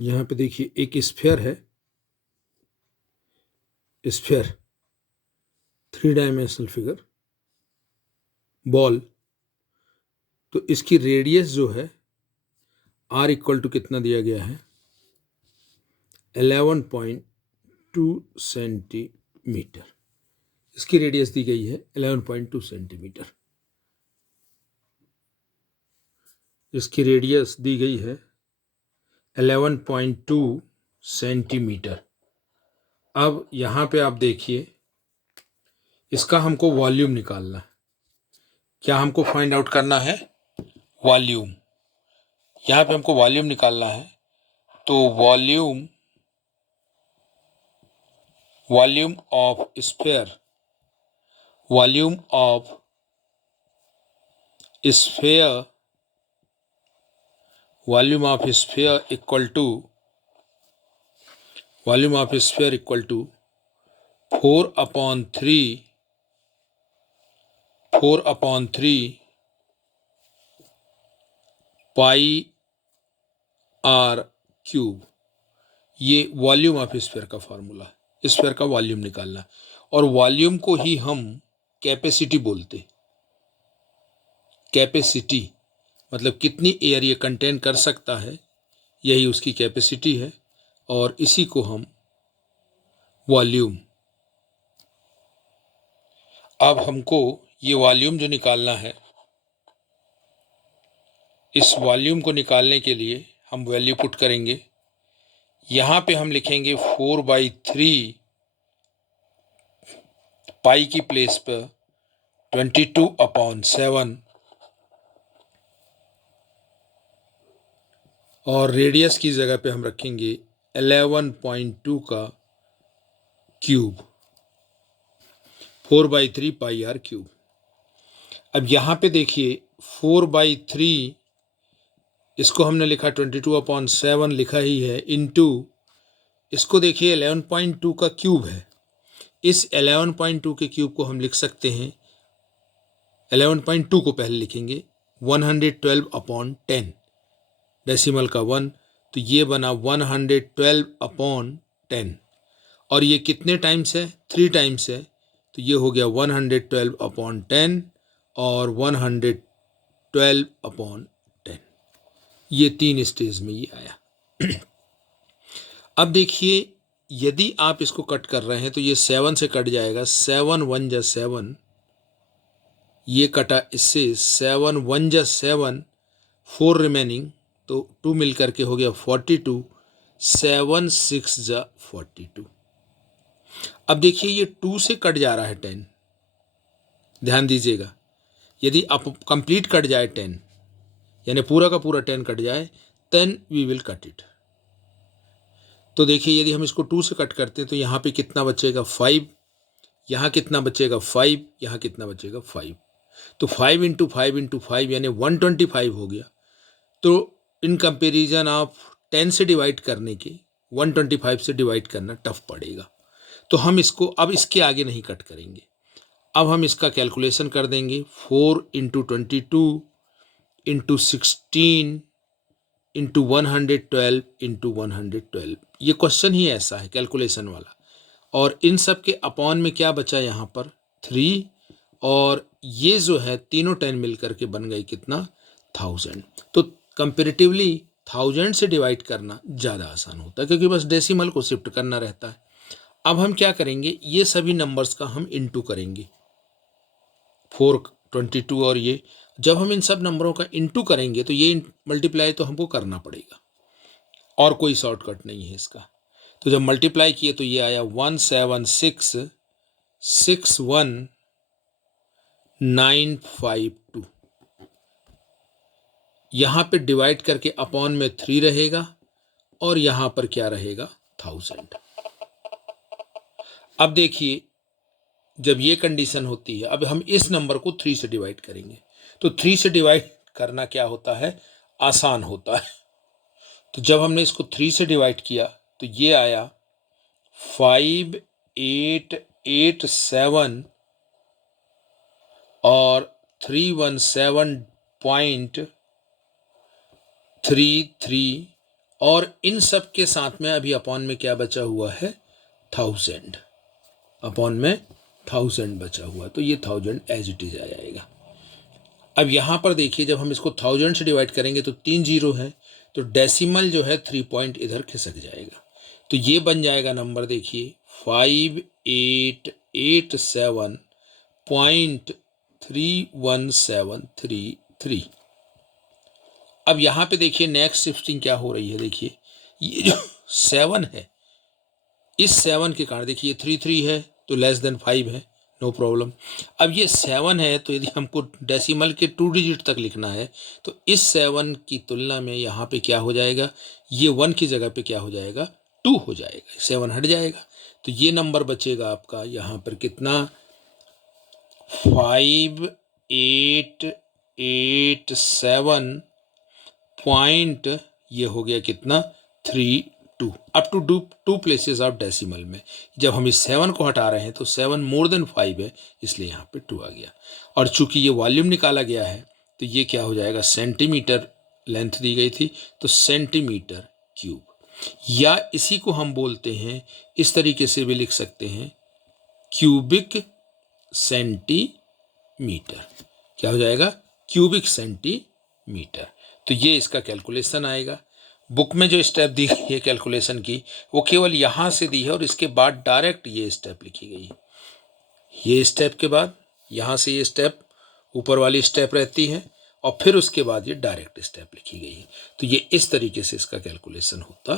यहाँ पे देखिए एक स्फीयर है, स्फीयर 3 डायमेंशनल फिगर बॉल। तो इसकी रेडियस जो है आर इक्वल टू कितना दिया गया है 11.2 सेंटीमीटर। इसकी रेडियस दी गई है 11.2 सेंटीमीटर। इसकी रेडियस दी गई है 11.2 सेंटीमीटर। अब यहाँ पे आप देखिए इसका हमको वॉल्यूम निकालना है। क्या हमको फाइंड आउट करना है वॉल्यूम। यहाँ पे हमको वॉल्यूम निकालना है। तो volume of sphere, volume of sphere, volume of sphere equal to 4/3 pi r cube. ये वॉल्यूम ऑफ स्फीयर का फॉर्मूला, स्फीयर का वॉल्यूम निकालना। और वॉल्यूम को ही हम कैपेसिटी बोलते। कैपेसिटी मतलब कितनी एयर ये कंटेन कर सकता है, यही उसकी कैपेसिटी है। और इसी को हम वॉल्यूम, अब हमको ये वॉल्यूम जो निकालना है, इस वॉल्यूम को निकालने के लिए हम वैल्यू पुट करेंगे। यहाँ पे हम लिखेंगे 4/3 पाई की प्लेस पर 22/7 और रेडियस की जगह पे हम रखेंगे 11.2 का क्यूब, 4/3 पाई आर क्यूब। अब यहाँ पे देखिए 4/3, इसको हमने लिखा 22/7 लिखा ही है, इनटू इसको देखिए 11.2 का क्यूब है। इस 11.2 के क्यूब को हम लिख सकते हैं, 11.2 को पहले लिखेंगे 112/10, डेसिमल का 1, तो ये बना 112/10। और ये कितने टाइम्स है 3 टाइम्स है, तो ये हो गया 112/10 और 112/10। ये 3 स्टेज में ये आया। अब देखिए यदि आप इसको कट कर रहे हैं तो ये 7 से कट जाएगा, 7 1 जा 7, ये कटा इससे 7 1 जा 7, 4 रिमेनिंग, तो 2 मिल करके हो गया 42, 7 6 जा 42। अब देखिए ये 2 से कट जा रहा है 10, ध्यान दीजिएगा। यदि आप कंप्लीट कट जाए 10, यानी पूरा का पूरा 10 कट जाए, then we will cut it. तो देखिए यदि हम इसको 2 से कट करते हैं तो यहाँ पे कितना बचेगा 5, यहाँ कितना बचेगा 5, यहाँ कितना बचेगा 5। तो 5 × 5 × 5 यानी 125 हो गया। तो इन कंपेरिजन आप 10 से डिवाइड करने के 125 से डिवाइड करना टफ पड़ेगा। तो हम इसको अब इसके आगे नहीं कट करेंगे। अब हम इसका कैलकुलेशन कर देंगे, 4 × 22 × 16 × 112 × 112। ये क्वेश्चन ही ऐसा है कैलकुलेशन वाला। और इन सब के अपॉन में क्या बचा यहाँ पर 3, और ये जो है तीनों 10 मिलकर के बन गई कितना 1000। तो कंपेरेटिवली 1000 से डिवाइड करना ज़्यादा आसान होता है, क्योंकि बस डेसिमल को शिफ्ट करना रहता है। अब हम क्या करेंगे, ये सभी नंबर्स का हम इनटू करेंगे, 422 और ये। जब हम इन सब नंबरों का इनटू करेंगे तो ये मल्टीप्लाई तो हमको करना पड़ेगा, और कोई शॉर्टकट नहीं है इसका। तो जब मल्टीप्लाई किए तो ये आया 176,61952। यहाँ पे डिवाइड करके अपॉन में 3 रहेगा, और यहाँ पर क्या रहेगा 1000। अब देखिए जब ये कंडीशन होती है, अब हम इस नंबर को 3 से डिवाइड करेंगे। तो 3 से डिवाइड करना क्या होता है, आसान होता है। तो जब हमने इसको 3 से डिवाइड किया तो ये आया 5887 और 317.33 और इन सब के साथ में अभी अपॉन में क्या बचा हुआ है, 1000, अपॉन में 1000 बचा हुआ, तो ये 1000 एज इट इज आ जाएगा। अब यहाँ पर देखिए जब हम इसको 1000 से डिवाइड करेंगे तो 3 जीरो है, तो डेसिमल जो है 3 पॉइंट इधर खिसक जाएगा, तो ये बन जाएगा नंबर देखिए 5887.31733। अब यहाँ पे देखिए नेक्स्ट शिफ्टिंग क्या हो रही है, देखिए ये जो 7 है, इस 7 के कारण देखिए 3 है तो लेस देन 5 है, नो प्रॉब्लम। अब ये 7 है तो यदि हमको डेसिमल के 2 डिजिट तक लिखना है तो इस 7 की तुलना में यहाँ पे क्या हो जाएगा, ये 1 की जगह पे क्या हो जाएगा, 2 हो जाएगा, 7 हट जाएगा, तो ये नंबर बचेगा आपका यहाँ पर कितना, 5887 पॉइंट, ये हो गया कितना, 32। Up to 2 places of decimal में जब हम इस 7 को हटा रहे हैं तो 7 मोर देन 5 है, इसलिए यहाँ पे 2 आ गया। और चूंकि ये वॉल्यूम निकाला गया है तो ये क्या हो जाएगा, सेंटीमीटर लेंथ दी गई थी तो सेंटीमीटर क्यूब, या इसी को हम बोलते हैं, इस तरीके से भी लिख सकते हैं, क्यूबिक सेंटीमीटर। क्या हो जाएगा, क्यूबिक सेंटीमीटर। तो ये इसका कैलकुलेशन आएगा। बुक में जो स्टेप दी गई है कैलकुलेशन की, वो केवल यहाँ से दी है और इसके बाद डायरेक्ट ये स्टेप लिखी गई है। ये स्टेप के बाद यहाँ से ये स्टेप, ऊपर वाली स्टेप रहती है और फिर उसके बाद ये डायरेक्ट स्टेप लिखी गई है। तो ये इस तरीके से इसका कैलकुलेशन होता